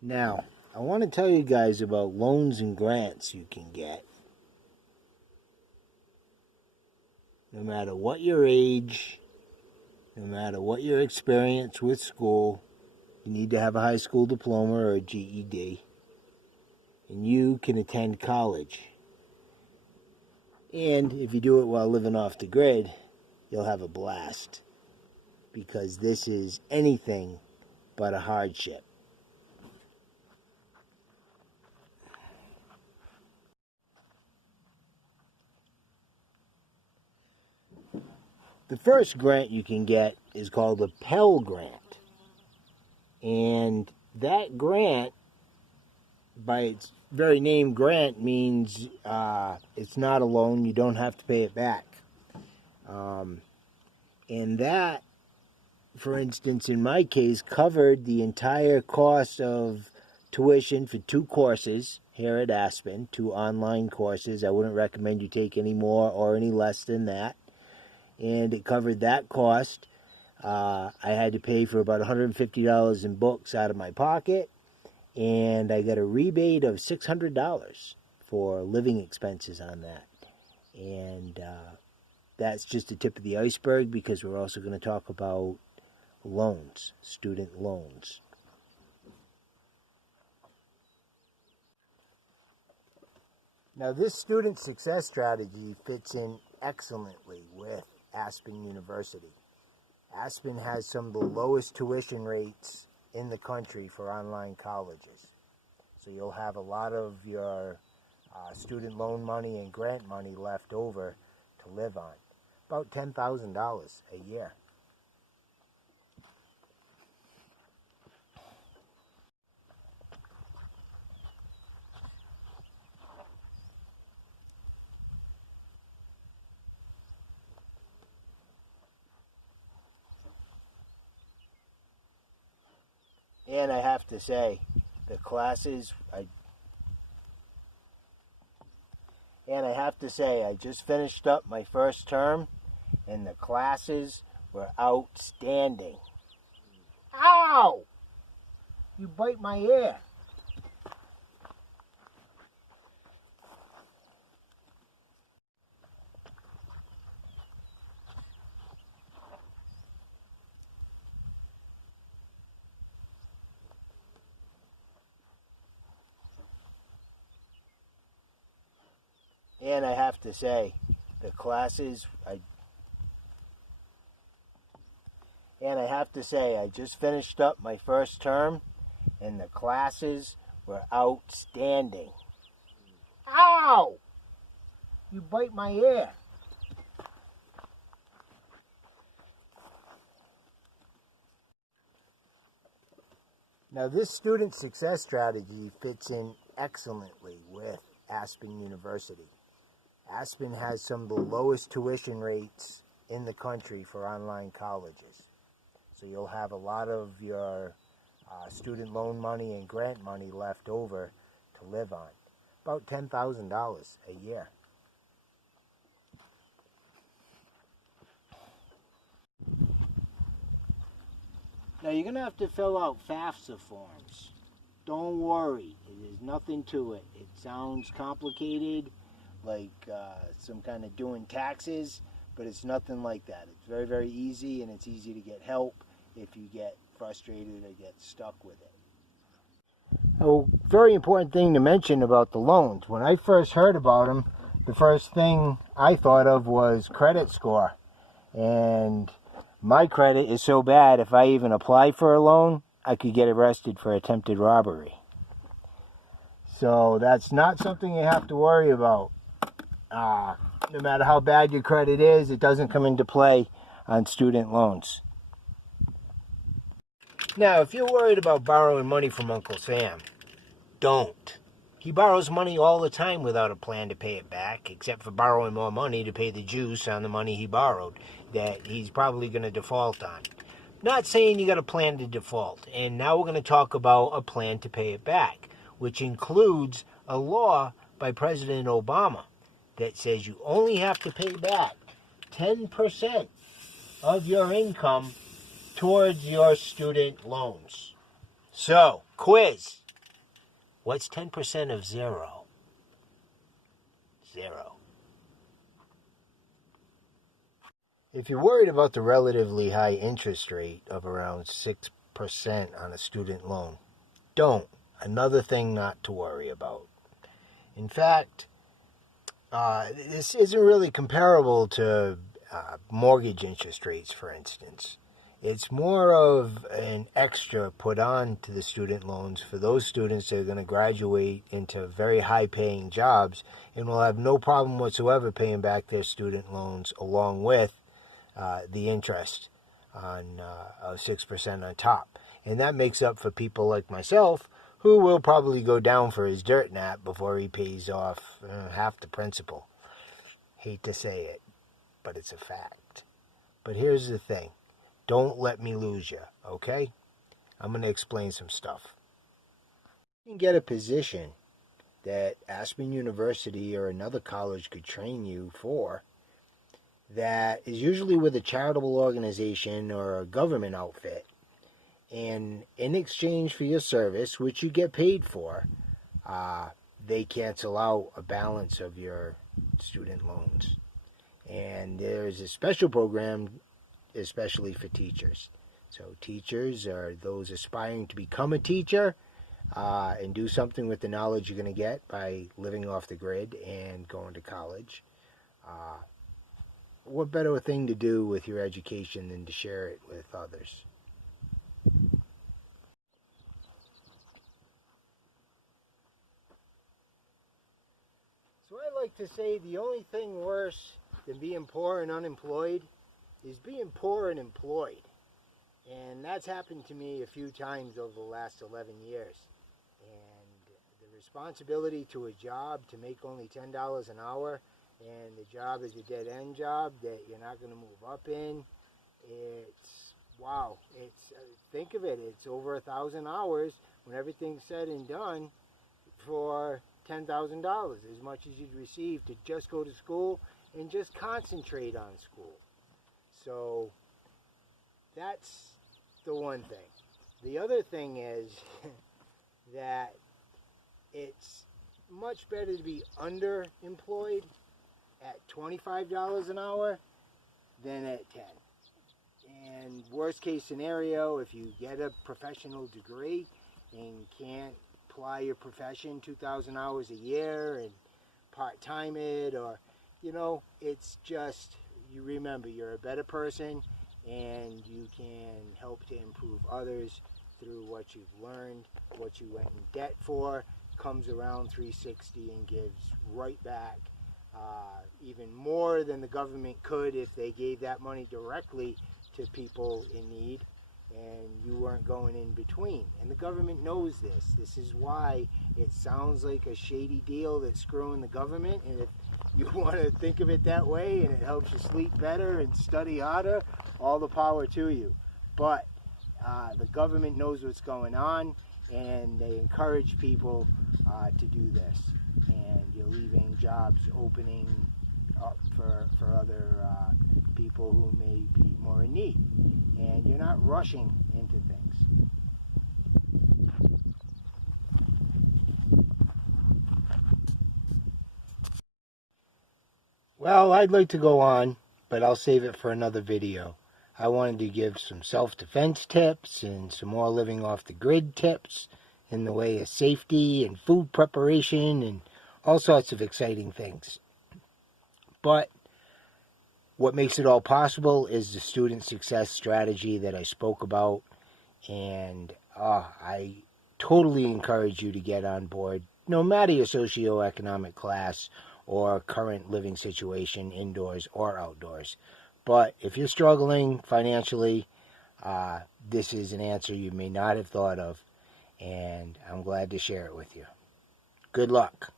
Now, I want to tell you guys about loans and grants you can get. No matter what your age, no matter what your experience with school, you need to have a high school diploma or a GED, and you can attend college. And if you do it while living off the grid, you'll have a blast, because this is anything but a hardship. The first grant you can get is called a Pell Grant. And that grant, by its very name, grant, means it's not a loan. You don't have to pay it back. And that, for instance, in my case, covered the entire cost of tuition for 2 courses here at Aspen, 2 online courses. I wouldn't recommend you take any more or any less than that. And it covered that cost. I had to pay for about $150 in books out of my pocket, and I got a rebate of $600 for living expenses on that. And that's just the tip of the iceberg, because we're also going to talk about loans, student loans. Now, this student success strategy fits in excellently with Aspen.university. Aspen has some of the lowest tuition rates in the country for online colleges. So you'll have a lot of your student loan money and grant money left over to live on. About $10,000 a year. And I have to say, the classes, I just finished up my first term, and the classes were outstanding. Ow! You bite my ear. And I have to say, the classes, I just finished up my first term, and the classes were outstanding. Ow! You bite my ear. Now, this student success strategy fits in excellently with Aspen.university. Aspen has some of the lowest tuition rates in the country for online colleges. So you'll have a lot of your student loan money and grant money left over to live on. About $10,000 a year. Now, you're going to have to fill out FAFSA forms. Don't worry, there's nothing to it. It sounds complicated, like some kind of doing taxes, but it's nothing like that. It's very, very easy, and it's easy to get help if you get frustrated or get stuck with it. A very important thing to mention about the loans. When I first heard about them, the first thing I thought of was credit score. And my credit is so bad, if I even apply for a loan, I could get arrested for attempted robbery. So that's not something you have to worry about. No matter how bad your credit is, it doesn't come into play on student loans. Now, if you're worried about borrowing money from Uncle Sam, don't. He borrows money all the time without a plan to pay it back, except for borrowing more money to pay the juice on the money he borrowed that he's probably going to default on. Not saying you got a plan to default. And now we're going to talk about a plan to pay it back, which includes a law by President Obama that says you only have to pay back 10% of your income towards your student loans. So, quiz. What's 10% of 0? 0. If you're worried about the relatively high interest rate of around 6% on a student loan, don't. Another thing not to worry about. In fact, this isn't really comparable to mortgage interest rates, for instance. It's more of an extra put on to the student loans for those students that are going to graduate into very high-paying jobs and will have no problem whatsoever paying back their student loans along with the interest on 6% on top. And that makes up for people like myself who will probably go down for his dirt nap before he pays off half the principal. Hate to say it, but it's a fact. But here's the thing. Don't let me lose you, okay? I'm going to explain some stuff. You can get a position that Aspen.university or another college could train you for that is usually with a charitable organization or a government outfit. And in exchange for your service, which you get paid for, they cancel out a balance of your student loans. And there's a special program especially for teachers. So teachers are those aspiring to become a teacher and do something with the knowledge you're going to get by living off the grid and going to college. What better thing to do with your education than to share it with others? So I like to say the only thing worse than being poor and unemployed is being poor and employed. And that's happened to me a few times over the last 11 years. And the responsibility to a job to make only $10 an hour, and the job is a dead-end job that you're not going to move up in, it's, wow, it's, think of it, it's over 1,000 hours when everything's said and done for $10,000, as much as you'd receive to just go to school and just concentrate on school. So that's the one thing. The other thing is that it's much better to be underemployed at $25 an hour than at 10. And worst case scenario, if you get a professional degree and can't apply your profession 2,000 hours a year and part-time it, or, you know, it's just, you remember you're a better person and you can help to improve others through what you've learned. What you went in debt for comes around 360 and gives right back, even more than the government could if they gave that money directly to people in need and you weren't going in between. And the government knows this. This is why it sounds like a shady deal that's screwing the government. And if you want to think of it that way and it helps you sleep better and study harder, all the power to you. But the government knows what's going on, and they encourage people to do this. And you're leaving jobs opening up for other people who may be more in need. And you're not rushing into things. Well, I'd like to go on, but I'll save it for another video. I wanted to give some self-defense tips and some more living off the grid tips in the way of safety and food preparation and all sorts of exciting things. But what makes it all possible is the student success strategy that I spoke about, and I totally encourage you to get on board, no matter your socioeconomic class or current living situation, indoors or outdoors. But if you're struggling financially, this is an answer you may not have thought of, and I'm glad to share it with you. Good luck.